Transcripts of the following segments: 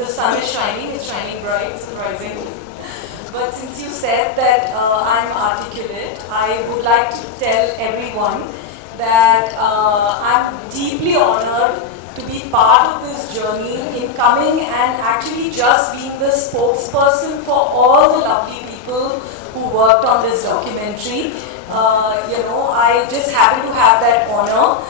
the sun is shining, it's shining bright, surprising. But since you said that I'm articulate, I would like to tell everyone that I'm deeply honored to be part of this journey in coming and actually just being the spokesperson for all the lovely people who worked on this documentary. I just happen to have that honor.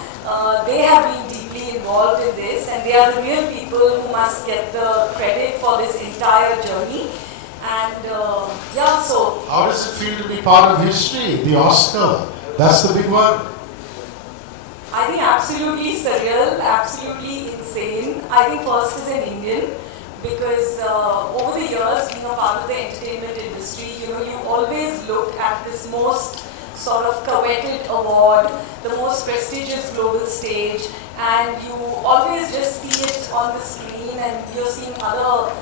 They have been deeply involved in this, and they are the real people who must get the credit for this entire journey. And so... How does it feel to be part of history, the Oscar? That's the big one. I think absolutely surreal, absolutely insane. I think first as an Indian, because over the years, being a part of the entertainment industry, you always look at this most sort of coveted award, the most prestigious global stage, and you always just see it on the screen, and you're seeing other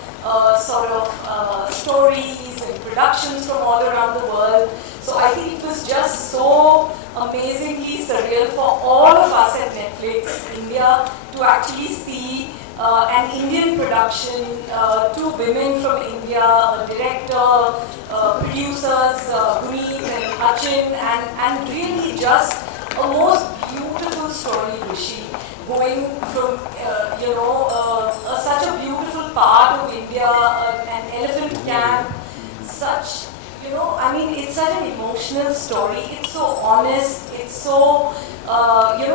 stories and productions from all around the world. So I think it was just so amazingly surreal for all of us at Netflix India to actually see an Indian production, two women from India, a director, producers, Guneet and Achin, and really just a most beautiful story, Rishi, going from, such a beautiful part of India, an elephant camp, such, it's such an emotional story. It's so honest, it's so,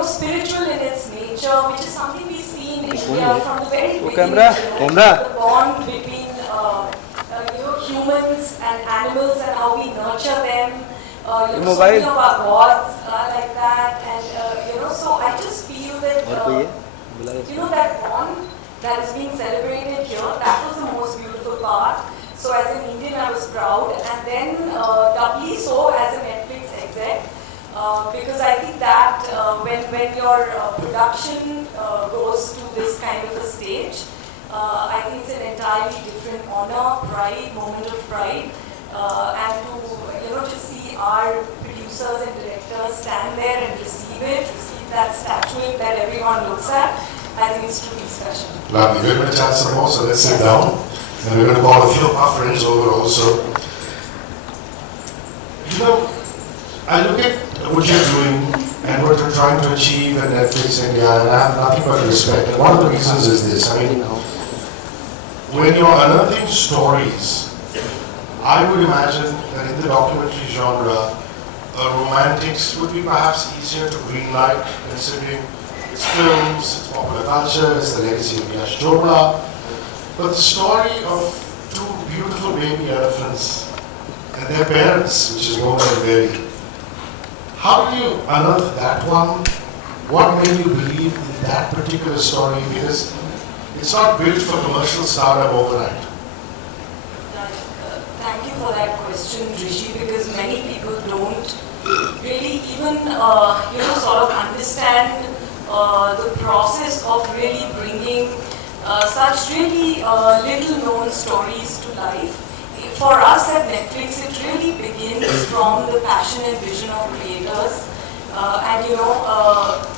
spiritual in its nature, which is something we see in India from the very beginning. The bond between, humans and animals and how we nurture them. So many of our gods are like that, and so I just feel that that bond that is being celebrated here, that was the most beautiful part. So as an Indian, I was proud, and then doubly so as a Netflix exec, because I think that when your production goes to this kind of a stage, I think it's an entirely different honor, pride, moment of pride, and to just see our producers and directors stand there and receive that statuette that everyone looks at, I think it's truly special. Lovely. We're going to chat some more, so let's sit down. And we're going to call a few of our friends over also. I look at what you're doing and what you're trying to achieve at Netflix India, and I have nothing but respect. And one of the reasons is this. When you're unearthing stories, I would imagine that in the documentary genre, romantics would be perhaps easier to greenlight, considering it's films, it's popular culture, it's the legacy of Yash Chopra. But the story of two beautiful baby elephants and their parents, which is Mona and Berry, how do you unearth that one? What made you believe in that particular story? Because it's not built for commercial stardom overnight. Thank you for that question, Rishi, because many people don't really even sort of understand the process of really bringing such really little-known stories to life. For us at Netflix, it really begins from the passion and vision of creators, and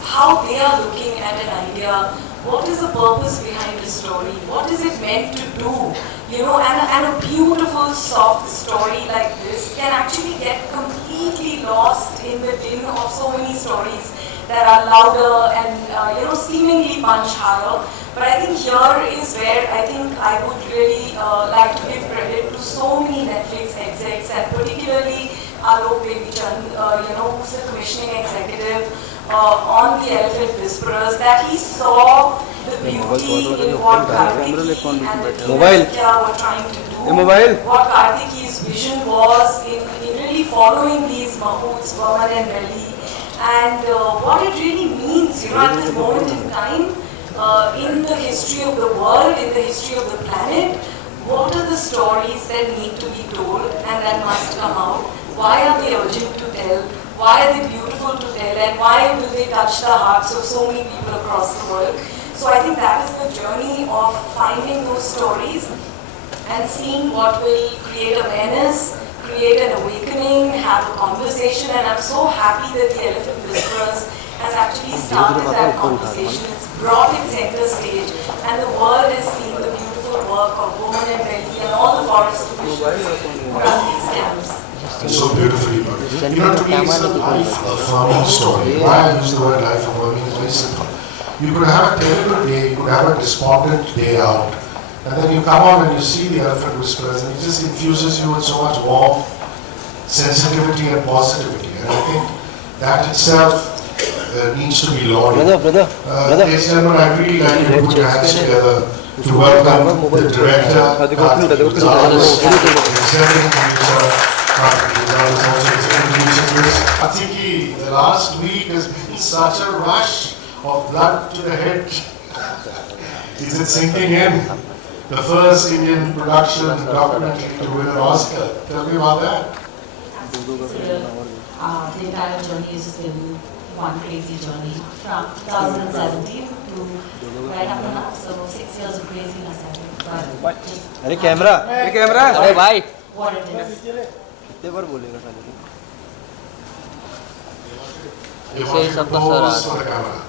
how they are looking at an idea. What is the purpose behind the story? What is it meant to do? And a beautiful, soft story like this can actually get completely lost in the din of so many stories that are louder and seemingly punch higher. But I think here is where I think I would really like to give credit to so many Netflix execs, and particularly Alok Devichan, who's the commissioning executive on the Elephant Whisperers, that he saw the beauty in what Karthiki and the team were trying to do. What Karthiki's vision was in really following these mahouts, Vaman and Delhi, and what it really means, at this moment in time, in the history of the world, in the history of the planet, what are the stories that need to be told and that must come out? Why are they urgent to tell? Why are they beautiful to tell? And why will they touch the hearts of so many people across the world? So I think that is the journey of finding those stories and seeing what will create awareness, create an awakening, have a conversation, and I'm so happy that the Elephant Whisperers has actually started that conversation. It's brought it center stage, and the world has seen the beautiful work of Women in Delhi and all the forest officials who run these camps. So beautifully put. You know, to me, it's a life-affirming story. Why I use the word life-affirming is very simple. You could have a terrible day, you could have a despondent day out, and then you come out and you see the elephant whispers, and it just infuses you with so much warmth, sensitivity, and positivity. And I think that itself needs to be lauded. Ladies and gentlemen, I really like you to put your hands together to welcome the director, the executive producer, I think the last week has been such a rush of blood to the head. Is it sinking in? The first Indian production documentary to win an Oscar. Tell me about that. The entire journey has just been one crazy journey from 2017 to right up to now. So 6 years of craziness, I think. But just camera. Hey, bye. what it is. They want you to pose for the camera.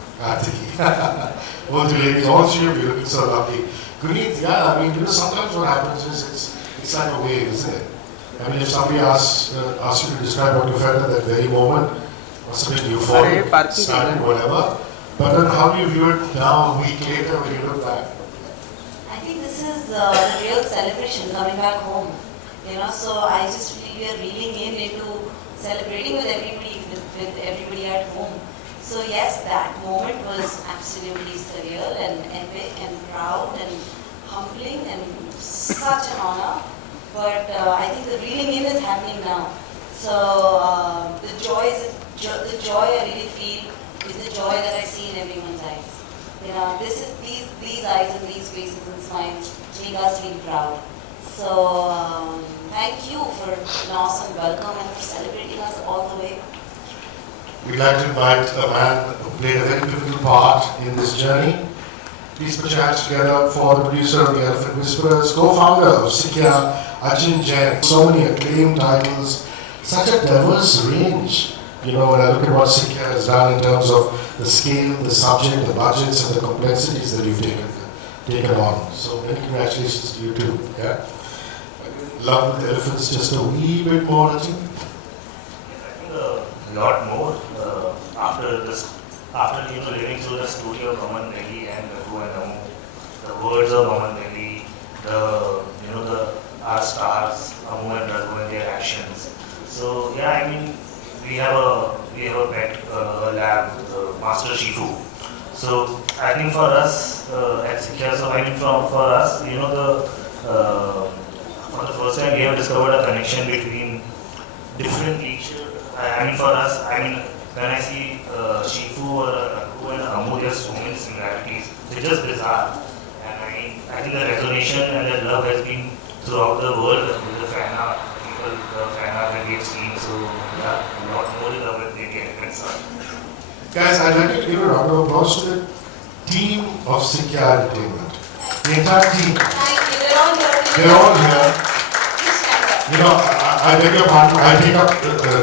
Both you ladies, all three of you looking so lovely. Guneet, yeah, I mean, you know, sometimes what happens is it's like a wave, isn't it? I mean, if somebody asks you to describe what you felt at that very moment, must have been euphoric, started, whatever. But then how do you view it now, a week later, when you look back? I think this is the real celebration coming back home. You know, so I just feel we are reeling into celebrating with everybody at home. So yes, that moment was absolutely surreal and epic and proud and humbling and such an honor. But I think the reeling in is happening now. So the joy I really feel is the joy that I see in everyone's eyes. You know, these eyes and these faces and smiles make us feel proud. So thank you for an awesome welcome and for celebrating us all the way. We'd like to invite a man who played a very pivotal part in this journey. Please put your hands together for the producer of The Elephant Whisperers, co-founder of Sikya, Achin Jain. So many acclaimed titles, such a diverse range. You know, when I look at what Sikya has done in terms of the scale, the subject, the budgets, and the complexities that you've taken on. So many congratulations to you too. Yeah? Love with Elephants just a wee bit more, I think. A lot more after living through the story of Aman Delhi and Raghu and Amu, the words of Aman Delhi, our stars, Amu and Raghu and their actions. So yeah, I mean, we have a pet, a lab, Master Shifu. So I think for us at Sikya, so I mean for us, for the first time we have discovered a connection between different nature. I mean, for us, when I see Shifu or Raghu and Amu, there are so many similarities. They're just bizarre. And I think the resonation and the love has been throughout the world with the fan art, the fan art that we have seen. So, yeah, a lot more in love with the characters. Guys, I'd like to give a round of applause to the team of Sikya Entertainment. The entire team. Thank you. They're all here. You know, I beg your pardon, I take up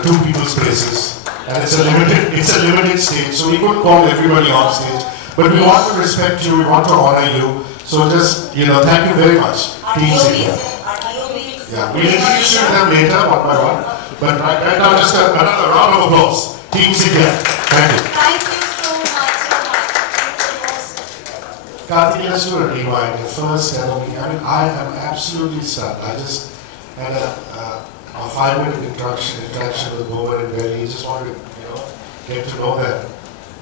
two people's places. And it's a limited stage, so we couldn't call everybody on stage. But we want to respect you, we want to honor you. So just, thank you very much. Team Sikya. Yeah, we'll introduce you to them later, one by one. But right now, just another round of applause. Team Sikya. Thank you. Thank you so much, Karthik, let's do a rewind. The first ever meeting. I mean, I am absolutely stunned. I just had a 5-minute interaction with Women in Delhi. Just wanted to, get to know them.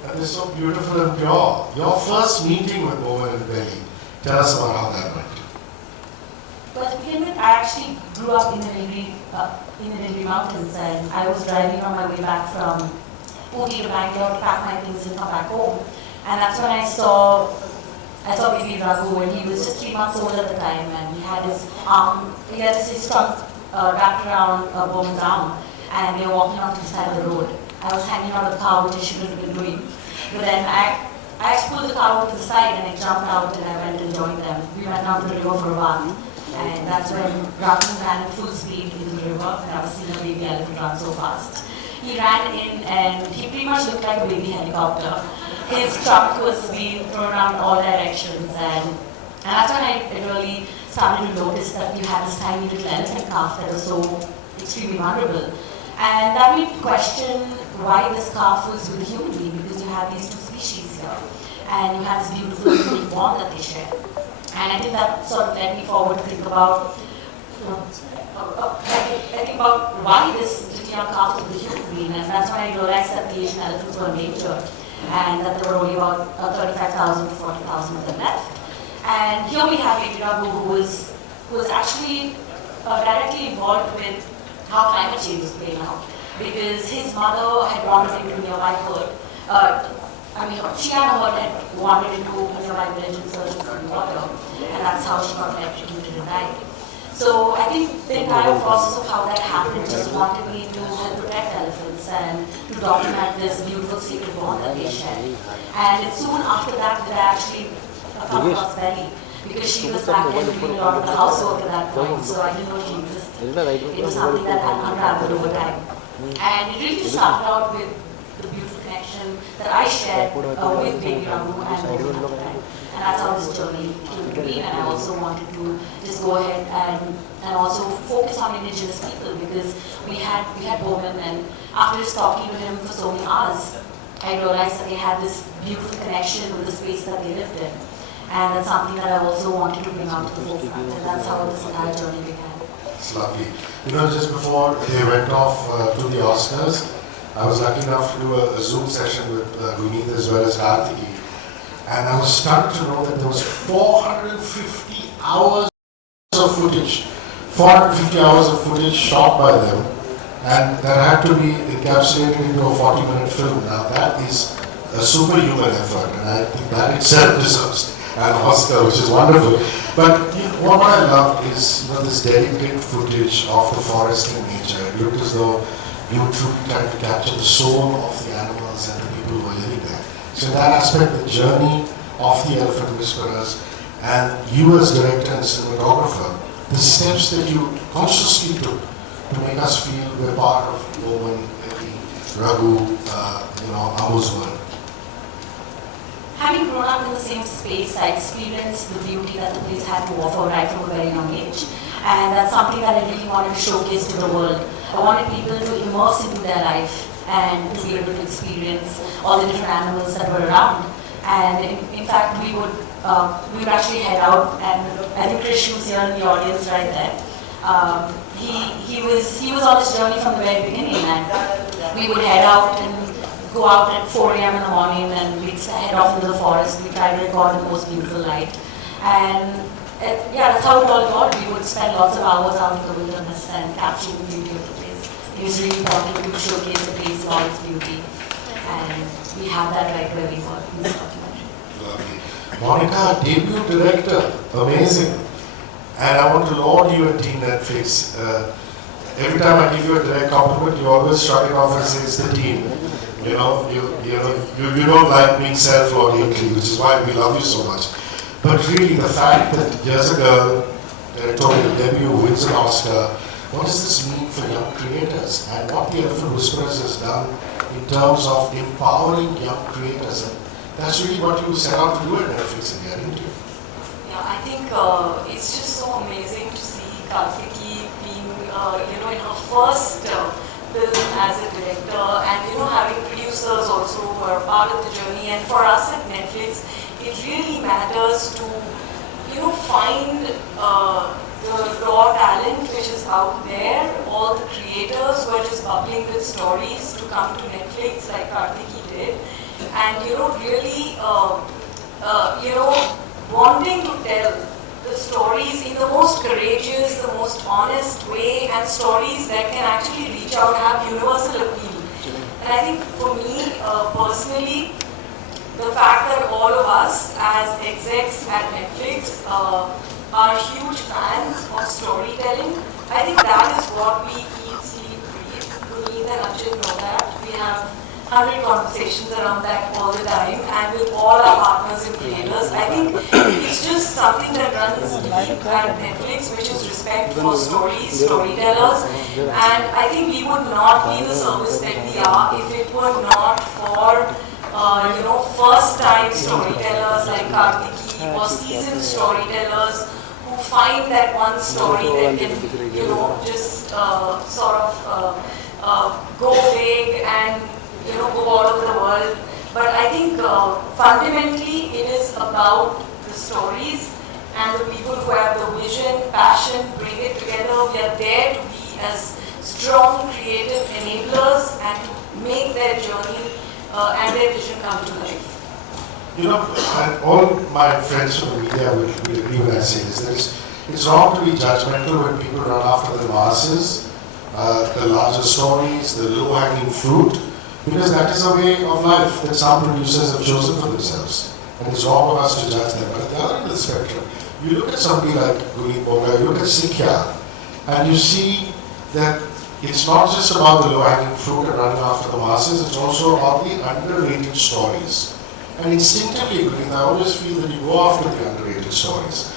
And they're so beautiful and pure. Your first meeting with Women in Delhi. Tell us about how that went. But to begin with, I actually grew up in the Nilgiri Mountains, and I was driving on my way back from Ooty to Bangalore to pack my things and come back home. And that's when I saw baby Raghu, and he was just 3 months old at the time, and he had his trunk wrapped around a woman's arm, and we were walking off to the side of the road. I was hanging out of the car, which I shouldn't have been doing. But then I actually pulled the car over to the side, and I jumped out and I went and joined them. We went down to the river for a bath, and that's when Raghu ran at full speed into the river, and I was seeing a baby elephant run so fast. He ran in, and he pretty much looked like a baby helicopter. His trunk was being thrown around all directions, and that's when it really started to notice that you had this tiny little elephant calf that was so extremely vulnerable. And that made me question why this calf was with a human being, because you had these two species here, and you had this beautiful unique bond that they share. And I think that sort of led me forward to think about, I think about why this little young calf was with a human being, and that's when I realized that the Asian elephants were endangered, and that there were only about 35,000 to 40,000 of them left. And here we have Lady Raghu, who was actually directly involved with how climate change is playing out, because his mother had wandered into a nearby herd. She and her had wandered into a nearby village in search of clean water, and that's how she got electrocuted and died. So I think the entire process of how that happened just wanted me to help protect elephants and to document this beautiful sacred bond that they share. And it's soon after that that I actually come across Belly, because she was back then doing a lot of the housework at that point, so I didn't know she existed. It was something that had unraveled over time. And it really just started out with the beautiful connection that I shared with Baby Raghu and Baby Raghu. And that's how this journey came to be. And I also wanted to just go ahead and also focus on indigenous people, because we had Bowman, and after just talking to him for so many hours, I realized that they had this beautiful connection with the space that they lived in. And that's something that I also wanted to bring out to the forefront, and that's how this entire journey began. It's lovely. You know, just before they went off to the Oscars, I was lucky enough to do a Zoom session with Guneet as well as Karthiki. And I was stunned to know that there was 450 hours of footage, 450 hours of footage shot by them, and that had to be encapsulated into a 40-minute film. Now that is a superhuman effort, and I think that itself deserves an Oscar, which is wonderful. But what I love is this delicate footage of the forest and nature. It looked as though you were truly trying to capture the soul of the animals and the people who were living there. So in that aspect, the journey of the Elephant Whisperers, and you as director and cinematographer, the steps that you consciously took to make us feel we're part of Bowman, Raghu, Amu's world. Having grown up in the same space, I experienced the beauty that the place had to offer right from a very young age. And that's something that I really wanted to showcase to the world. I wanted people to immerse into their life and to be able to experience all the different animals that were around. And in fact, we would actually head out, and I think Krish was here in the audience right there. He was on this journey from the very beginning, and we would head out and go out at 4 a.m. in the morning, and we'd head off into the forest. We tried to record the most beautiful light. And that's how it all evolved. We would spend lots of hours out in the wilderness and capturing the beauty of the place. It was really important to showcase the place in all its beauty. And we have that right where we were in this documentary. Lovely. Monica, debut director, amazing. And I want to laud you and Team Netflix. Every time I give you a direct compliment, you always shrug it off and say it's the team. You don't like being self-laudatory, which is why we love you so much. But really, the fact that years ago, directorial debut wins an Oscar, what does this mean for young creators? And what the Elephant Whisperers has done in terms of empowering young creators. And that's really what you set out to do at Netflix India, didn't you? Yeah, I think it's just so amazing to see Karthiki being, in her first film as a director, and having producers also who are part of the journey. And for us at Netflix, it really matters to find the raw talent which is out there, all the creators who are just bubbling with stories to come to Netflix like Karthiki did, and really wanting to tell the stories in the most courageous, the most honest way, and stories that can actually reach out, have universal appeal. And I think for me personally, the fact that all of us as execs at Netflix are huge fans of storytelling, I think that is what we eat, sleep, breathe. Guneet and Anchit know that. We have 100 conversations around that all the time, and with all our partners and creators. I think it's just something that runs deep at Netflix, which is respect for stories, storytellers, and I think we would not be the service that we are if it were not for first-time storytellers like Karthiki or seasoned storytellers who find that one story that can, just sort of go big and, go all over the world. But I think fundamentally it is about the stories and the people who have the vision, passion, bring it together. We are there to be as strong creative enablers and to make their journey and their vision come to life. And all my friends from the media will agree when I say this, that it's wrong to be judgmental when people run after the masses, the larger stories, the low-hanging fruit, because that is a way of life that some producers have chosen for themselves. And it's wrong of us to judge them. But at the other end of the spectrum, you look at somebody like Guri Bonga, you look at Sikya, and you see that it's not just about the low-hanging fruit and running after the masses, it's also about the underrated stories. And instinctively, I always feel that you go after the underrated stories.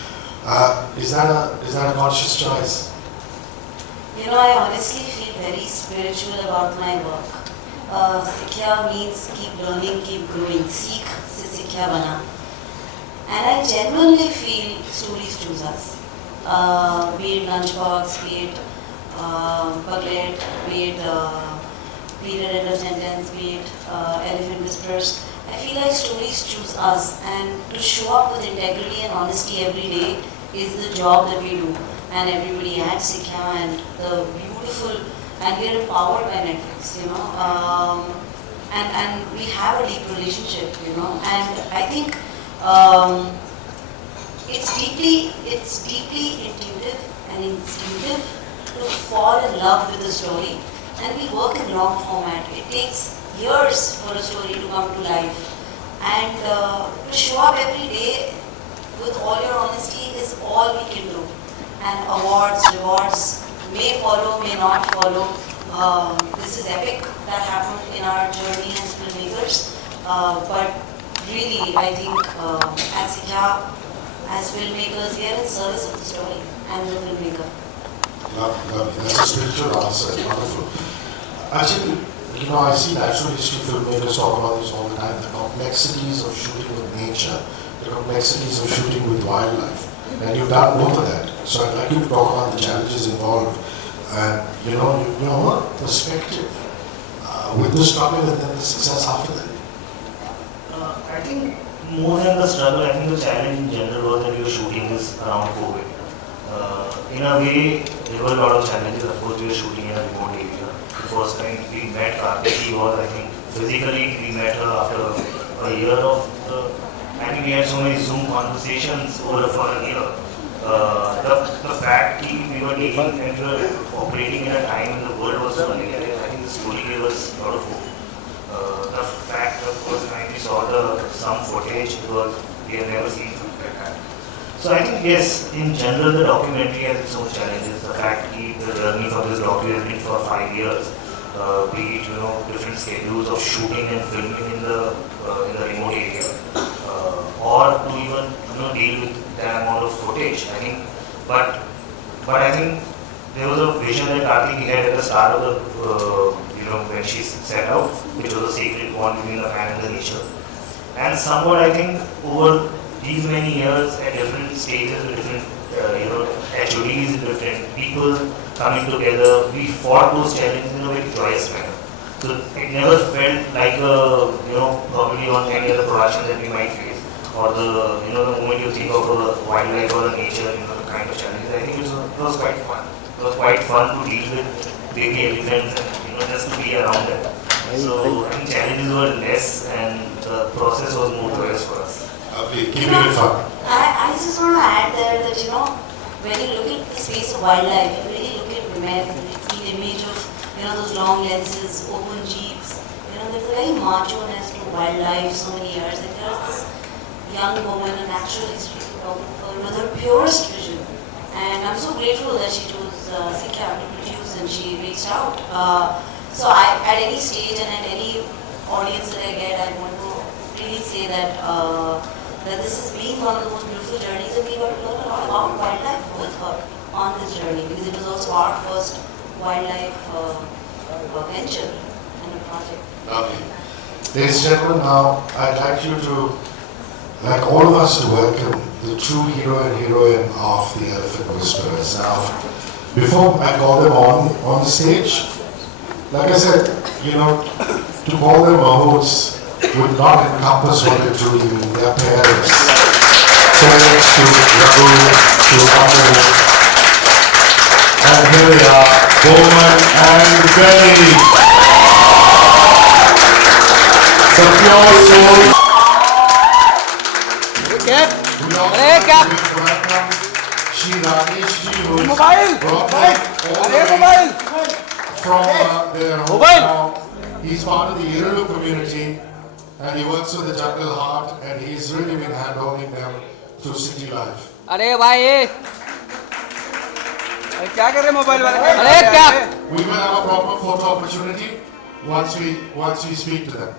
Is that a conscious choice? I honestly feel very spiritual about my work. Sikya means keep learning, keep growing. Seek se Sikya bana. And I genuinely feel stories choose us. Be it Lunchbox, be it Puglet, be it Period End of Sentence, be it Elephant Whispers. I feel like stories choose us, and to show up with integrity and honesty every day is the job that we do. And everybody at Sikya and the beautiful, and we are empowered by Netflix, and we have a deep relationship, and I think it's deeply intuitive and instinctive to fall in love with the story, and we work in long format. It takes years for a story to come to life, and to show up every day with all your honesty is all we can do. And awards, rewards may follow, may not follow. This is epic that happened in our journey as filmmakers, but really I think at Sikya, as filmmakers, we are in service of the story and the filmmaker. Lovely. That's a spiritual answer. Wonderful. Actually, I see natural history filmmakers talk about this all the time, the complexities of shooting with nature, the complexities of shooting with wildlife. And you've done both of that. So I'd like you to talk about the challenges involved and, your perspective with the struggle and then the success after that. I think more than the struggle, I think the challenge in general was that we were shooting this around COVID. In a way, there were a lot of challenges. Of course, we were shooting in a remote area. The first time we met Kartiki was, I think, physically we met her after a year of and we had so many Zoom conversations over for a year. The fact that we were taking and we were operating in a time when the world was so negative, I think the story gave us a lot of hope. The fact, of course, when we saw some footage, we have never seen something like that. So I think yes, in general, the documentary has its own challenges. The fact that the journey for this documentary has been for 5 years, be it different schedules of shooting and filming in the remote area, or to even deal with that amount of footage. I think, but I think there was a vision that Kartiki had at the start of the when she set out, which was a sacred bond between the man and the nature. And somewhat I think over these many years at different stages with different HODs, different people coming together, we fought those challenges in a very joyous manner. So it never felt like probably on any other production that we might face, or the moment you think of wildlife or the nature, the kind of challenges. I think it was quite fun. It was quite fun to deal with baby elephants and just to be around them. So I think challenges were less and the process was more joyous for us. Okay, keep it fun. I just want to add there that when you look at the space of wildlife, you really look at women, the image of those long lenses, open jeeps. There's a very macho-ness to wildlife so many years. And there's this young woman, a natural history photographer with her purest vision. And I'm so grateful that she chose Sikya to produce and she reached out. So at any stage and at any audience that I get, I want to really say that that this has been one of the most beautiful journeys, and we got to learn a lot about wildlife with her on this journey, because it was also our first wildlife venture and a project. Lovely. Ladies and gentlemen, now I'd like you to like all of us, to welcome the true hero and heroine of the Elephant Whisperers. Now, before I call them on the stage, like I said, to call them mahouts would not encompass what they truly mean. They are parents. Parents to Raghu, to Amu. And here they are, Bowman and Benny. The pure soul. We also welcome Shri Rakesh ji, who is brought back all the way from their hometown. He's part of the Irulu community and he works with the Jungle Heart and he's really been handholding them through city life. अरे भाई क्या कर रहे mobile वाले अरे क्या We will have a proper photo opportunity once we speak to them.